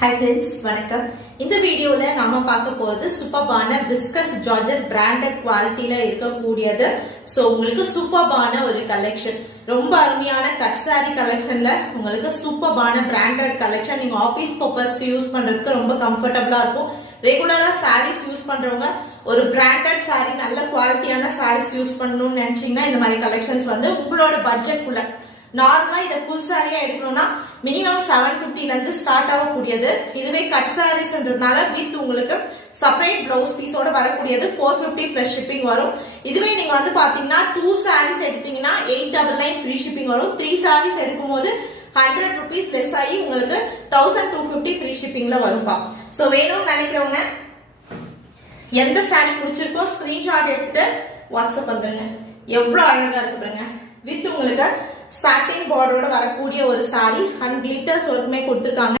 Hi friends, வணக்கம். இந்த வீடியோல நாம பார்க்க போறது சூப்பர்பான விஸ்கஸ் ஜார்ஜெட் பிராண்டட் குவாலிட்டில இருக்கக்கூடியது. சோ உங்களுக்கு சூப்பர்பான ஒரு கலெக்ஷன், ரொம்ப அருமையான கட் சாரி கலெக்ஷன்ல உங்களுக்கு சூப்பர்பான பிராண்டட் கலெக்ஷன். நீங்க ஆபீஸ் பர்பஸ்க்கு யூஸ் பண்றதுக்கு ரொம்ப கம்ஃபர்டபுளா இருக்கும். ரெகுலரா சாரீஸ் யூஸ் பண்றவங்க ஒரு பிராண்டட் சாரி, நல்ல குவாலிட்டியான சாரீஸ் யூஸ் பண்ணணும்னு நினைச்சீங்கன்னா இந்த மாதிரி கலெக்ஷன்ஸ் வந்து உங்களோட பட்ஜெட்குள்ள. நார்மலா இதை ஃபுல் சாரியா எடுக்கணும்னா மினிமம் 750 ல இருந்து ஸ்டார்ட் ஆகக்கூடியது. இதுவே கட் சாரீஸ்ன்றதுனால வித் உங்களுக்கு செப்பரேட் பிளவுஸ் பீஸோட வரக்கூடியது 450 பிளஸ் ஷிப்பிங் வரும். இதுவே நீங்க வந்து பாத்தீங்கன்னா 2 சாரீஸ் எடுத்தீங்கன்னா 899 ஃப்ரீ ஷிப்பிங் வரும். 3 சாரீஸ் எடுக்கும்போது 100 rupees லெஸ் ஆகி உங்களுக்கு 1250 ஃப்ரீ ஷிப்பிங்ல வரும்பா. சோ வேணும்னு நினைக்கிறவங்க எந்த சாரி பிடிச்சிருக்கோ ஸ்கிரீன்ஷாட் எடுத்துட்டு வாட்ஸ்அப் வந்துருங்க. எவ்வளவு அழகா இருக்கு பாருங்க. வித் உங்களுக்கு சாட்டின் பார்டரோட வரக்கூடிய ஒரு சாரி அண்ட் கிளிட்டர்ஸ் ஒர்க்குமே கொடுத்துருக்காங்க.